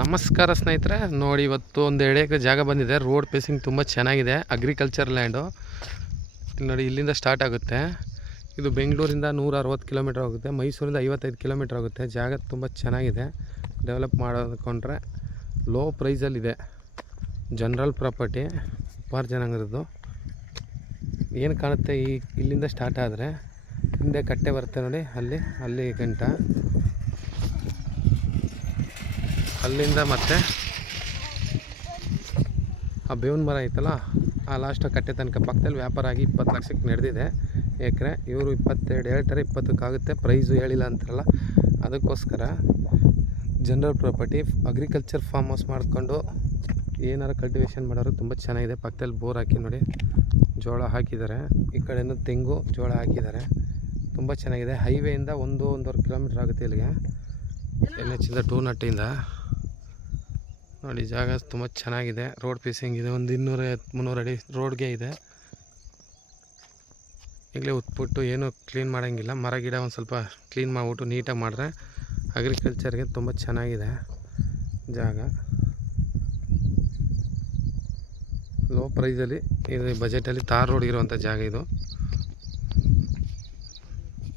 ನಮಸ್ಕಾರ ಸ್ನೇಹಿತರೆ, ನೋಡಿ ಇವತ್ತು ಒಂದು 2 ಎಕರೆ ಜಾಗ ಬಂದಿದೆ. ರೋಡ್ ಫೇಸಿಂಗ್ ತುಂಬ ಚೆನ್ನಾಗಿದೆ. Agriculture land. ಇಲ್ಲಿ ನೋಡಿ, ಇಲ್ಲಿಂದ ಸ್ಟಾರ್ಟ್ ಆಗುತ್ತೆ. ಇದು ಬೆಂಗಳೂರಿಂದ 160 ಕಿಲೋಮೀಟ್ರ್ ಆಗುತ್ತೆ, ಮೈಸೂರಿಂದ 55 ಕಿಲೋಮೀಟ್ರ್ ಆಗುತ್ತೆ. ಜಾಗ ತುಂಬ ಚೆನ್ನಾಗಿದೆ. ಡೆವಲಪ್ ಮಾಡೋದ್ಕೊಂಡ್ರೆ ಲೋ ಪ್ರೈಸಲ್ಲಿದೆ. ಜನರಲ್ ಪ್ರಾಪರ್ಟಿ, ಉಪಾರ ಜನಾಂಗದ್ದು. ಏನು ಕಾಣುತ್ತೆ, ಇಲ್ಲಿಂದ ಸ್ಟಾರ್ಟ್ ಆದರೆ ಹಿಂದೆ ಕಟ್ಟೆ ಬರುತ್ತೆ ನೋಡಿ, ಅಲ್ಲಿ ಗಂಟ, ಅಲ್ಲಿಂದ ಮತ್ತೆ ಆ ಬೇವಿನ ಮರ ಐತಲ್ಲ, ಆ ಲಾಸ್ಟ್ ಕಟ್ಟೆ ತನಕ ಪಕ್ಕದಲ್ಲಿ ವ್ಯಾಪಾರ ಆಗಿ 20 ಲಕ್ಷಕ್ಕೆ ನಡೆದಿದೆ ಎಕರೆ. ಇವರು 22 ಹೇಳ್ತಾರೆ, 20ಕ್ಕಾಗುತ್ತೆ. ಪ್ರೈಸು ಹೇಳಿಲ್ಲ ಅಂತಾರಲ್ಲ, ಅದಕ್ಕೋಸ್ಕರ general property. Agriculture farm house ಮಾಡಿಕೊಂಡು ಏನಾರು ಕಲ್ಟಿವೇಷನ್ ಮಾಡೋರು ತುಂಬ ಚೆನ್ನಾಗಿದೆ. ಪಕ್ಕದಲ್ಲಿ ಬೋರ್ ಹಾಕಿ ನೋಡಿ, ಜೋಳ ಹಾಕಿದ್ದಾರೆ. ಈ ಕಡೆಯಿಂದ ತೆಂಗು, ಜೋಳ ಹಾಕಿದ್ದಾರೆ. ತುಂಬ ಚೆನ್ನಾಗಿದೆ. ಹೈವೇಯಿಂದ 1-1.5 ಕಿಲೋಮೀಟ್ರ್ ಆಗುತ್ತೆ ಇಲ್ಲಿಗೆ, NH 290 ನೋಡಿ. ಜಾಗ ತುಂಬ ಚೆನ್ನಾಗಿದೆ. ರೋಡ್ ಫೇಸಿಂಗ್ ಇದೆ. ಒಂದು 200-300 ಅಡಿ ರೋಡ್ಗೆ ಇದೆ. ಈಗಲೇ ಉತ್ಬಿಟ್ಟು ಏನೂ ಕ್ಲೀನ್ ಮಾಡೋಂಗಿಲ್ಲ. ಮರ ಗಿಡ ಒಂದು ಸ್ವಲ್ಪ ಕ್ಲೀನ್ ಮಾಡಿಬಿಟ್ಟು ನೀಟಾಗಿ ಮಾಡಿದ್ರೆ ಅಗ್ರಿಕಲ್ಚರ್ಗೆ ತುಂಬ ಚೆನ್ನಾಗಿದೆ ಜಾಗ. ಲೋ ಪ್ರೈಸಲ್ಲಿ ಇದು ಬಜೆಟಲ್ಲಿ ತಾರ್ ರೋಡ್ ಇರುವಂಥ ಜಾಗ ಇದು.